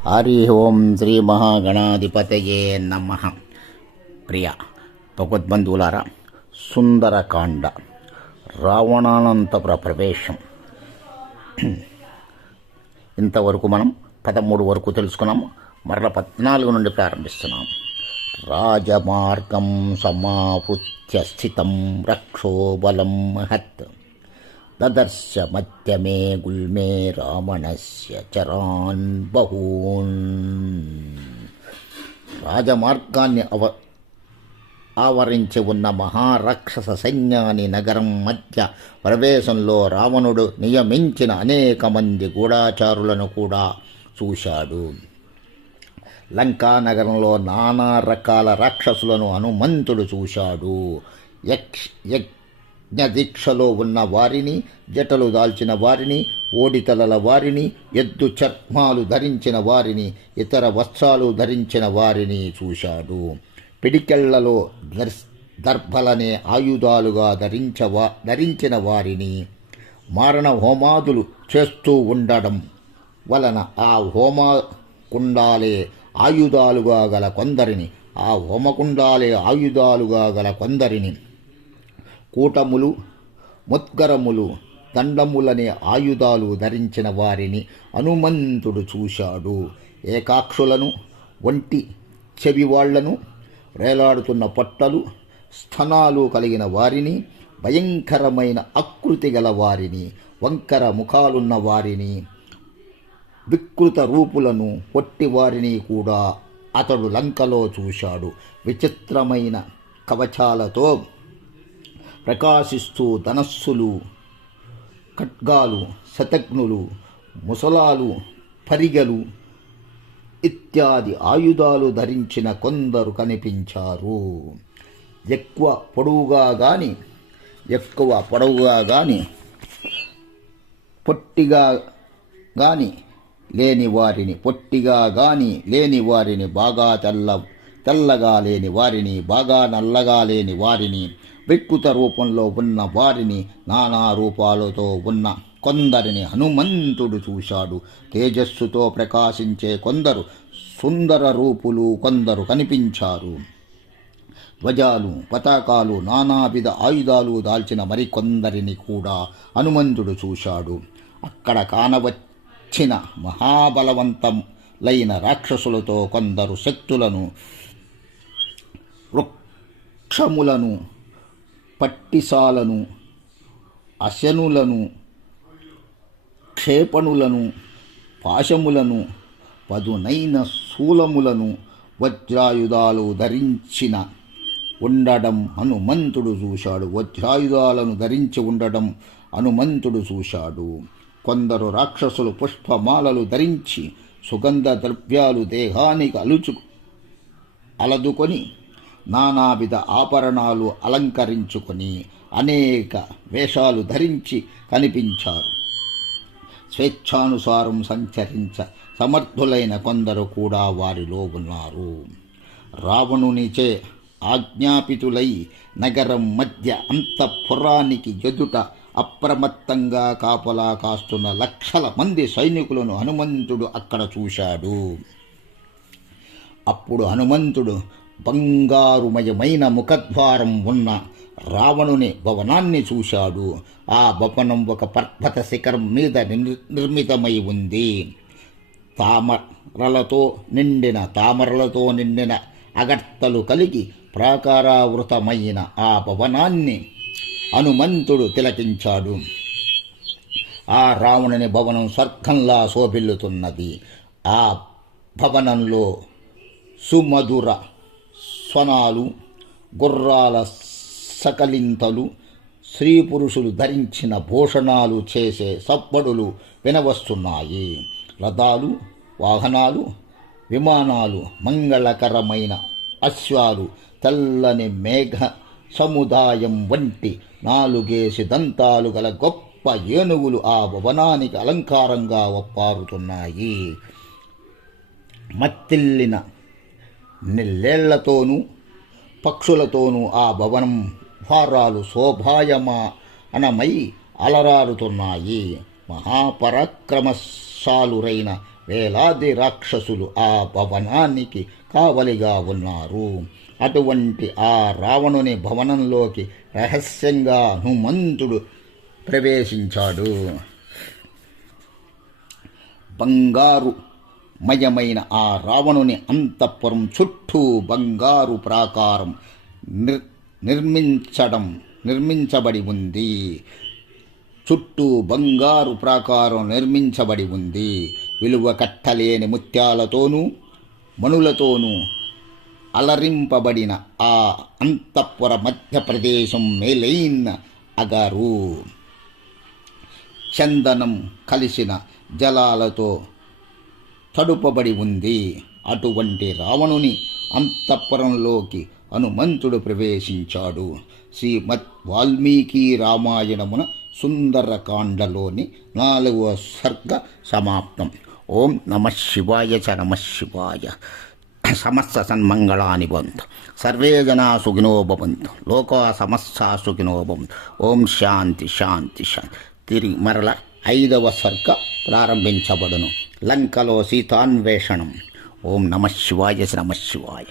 హరి ఓం శ్రీ మహాగణాధిపతయే నమ. ప్రియ భగవద్బంధువులారా సుందరకాండ రావణానంతపుర ప్రవేశం. ఇంతవరకు మనం పదమూడు వరకు తెలుసుకున్నాం మరల పద్నాలుగు నుండి ప్రారంభిస్తున్నాం. రాజమార్గం సమావృత్య స్థితం రక్షోబలం మహత్ దదర్శ మధ్యమే గుల్మే రావణస్య చరాన్ బహూన్. రాజమార్గాన్ని అవ ఆవరించి ఉన్న మహారాక్షస సైన్యాని నగరం మధ్య ప్రవేశంలో రావణుడు నియమించిన అనేక మంది గూఢాచారులను కూడా చూశాడు. లంకా నగరంలో నానా రకాల రాక్షసులను హనుమంతుడు చూశాడు. యక్ష యజ్ఞ జ్ఞదీక్షలో ఉన్న వారిని జటలు దాల్చిన వారిని ఓడితలల వారిని ఎద్దు చర్మాలు ధరించిన వారిని ఇతర వస్త్రాలు ధరించిన వారిని చూశాడు. పిడికెళ్ళలో దర్భలనే ఆయుధాలుగా ధరించవా ధరించిన వారిని మారణ హోమాదులు చేస్తూ ఉండడం వలన ఆ హోమా కుండాలే ఆయుధాలుగా గల కొందరిని ఆ హోమకుండాలే ఆయుధాలుగా గల కొందరిని కూటములు ముద్గరములు దండములనే ఆయుధాలు ధరించిన వారిని హనుమంతుడు చూశాడు. ఏకాక్షులను ఒంటి చెవివాళ్ళను వేలాడుతున్న పొట్టలు స్థనాలు కలిగిన వారిని భయంకరమైన ఆకృతి గల వారిని వంకర ముఖాలున్న వారిని వికృత రూపులను పొట్టివారిని కూడా అతడు లంకలో చూశాడు. విచిత్రమైన కవచాలతో ప్రకాశిస్తూ ధనస్సులు ఖడ్గాలు శతఘ్నులు ముసలాలు పరిగలు ఇత్యాది ఆయుధాలు ధరించిన కొందరు కనిపించారు. ఎక్కువ పొడవుగా కానీ ఎక్కువ పొడవుగా కానీ పొట్టిగా కానీ లేని వారిని పొట్టిగా కానీ లేని వారిని బాగా తెల్ల తెల్లగా లేని వారిని బాగా నల్లగా లేని వారిని వికృత రూపంలో ఉన్న వారిని నానా రూపాలతో ఉన్న కొందరిని హనుమంతుడు చూశాడు. తేజస్సుతో ప్రకాశించే కొందరు సుందర రూపులు కొందరు కనిపించారు. ధ్వజాలు పతాకాలు నానావిధ ఆయుధాలు దాల్చిన మరికొందరిని కూడా హనుమంతుడు చూశాడు. అక్కడ కానవచ్చిన మహాబలవంతలైన రాక్షసులతో కొందరు శక్తులను వృక్షములను పట్టిసాలను అశనులను క్షేపణులను పాశములను పదునైన శూలములను వజ్రాయుధాలు ధరించిన ఉండడం హనుమంతుడు చూశాడు. వజ్రాయుధాలను ధరించి ఉండడం హనుమంతుడు చూశాడు. కొందరు రాక్షసులు పుష్పమాలలు ధరించి సుగంధ ద్రవ్యాలు దేహానికి అలుచు అలదుకొని నానావిధ ఆభరణాలు అలంకరించుకొని అనేక వేషాలు ధరించి కనిపించారు. స్వేచ్ఛానుసారం సంచరించ సమర్థులైన కొందరు కూడా వారిలో ఉన్నారు. రావణునిచే ఆజ్ఞాపితులై నగరం మధ్య అంతఃపురానికి ఎదుట అప్రమత్తంగా కాపలా కాస్తున్న లక్షల మంది సైనికులను హనుమంతుడు అక్కడ చూశాడు. అప్పుడు హనుమంతుడు బంగారుమయమైన ముఖద్వారం ఉన్న రావణుని భవనాన్ని చూశాడు. ఆ భవనం ఒక పర్వత శిఖరం మీద నిర్మితమై ఉంది. తామరలతో నిండిన తామరలతో నిండిన అగర్తలు కలిగి ప్రాకారావృతమైన ఆ భవనాన్ని హనుమంతుడు తిలకించాడు. ఆ రావణుని భవనం స్వర్గంలా శోభిల్లుతున్నది. ఆ భవనంలో సుమధుర స్వనాలు గుర్రాల సకలింతలు స్త్రీ పురుషులు ధరించిన భూషణాలు చేసే సప్పడులు వినవస్తున్నాయి. రథాలు వాహనాలు విమానాలు మంగళకరమైన అశ్వాలు తెల్లని మేఘ సముదాయం వంటి నాలుగేసి దంతాలు గల గొప్ప ఏనుగులు ఆ భవనానికి అలంకారంగా ఒప్పారుతున్నాయి. మత్తిల్లిన నెల్లేళ్ళతోనూ పక్షులతోనూ ఆ భవనం భారాలు శోభాయమా అనమై అలరారుతున్నాయి. మహాపరాక్రమశాలురైన వేలాది రాక్షసులు ఆ భవనానికి కావలిగా ఉన్నారు. అటువంటి ఆ రావణుని భవనంలోకి రహస్యంగా హనుమంతుడు ప్రవేశించాడు. బంగారు మయమైన ఆ రావణుని అంతఃపురం చుట్టూ బంగారు ప్రాకారం నిర్ నిర్మించడం నిర్మించబడి ఉంది. చుట్టూ బంగారు ప్రాకారం నిర్మించబడి ఉంది. విలువ కట్టలేని ముత్యాలతోనూ మణులతోనూ అలరింపబడిన ఆ అంతఃపుర మధ్యప్రదేశం మేలైన అగారు. చందనం కలిసిన జలాలతో తడుపబడి ఉంది. అటువంటి రావణుని అంతఃపురంలోకి హనుమంతుడు ప్రవేశించాడు. శ్రీమద్ వాల్మీకి రామాయణమున సుందరకాండలోని నాలుగవ సర్గ సమాప్తం. ఓం నమ శివాయ చ నమ శివాయ. సమస్త సన్మంగళాని భవంతు. సర్వే జనా సుఖినో భవంతు. లోకా సమస్త సుఖినో భవంతు. ఓం శాంతి శాంతి శాంతి. తిరిగి మరల ఐదవ సర్గ ప్రారంభించబడును. లంకలో సీతాన్వేషణం. ఓం నమ శివాయ నమ శివాయ.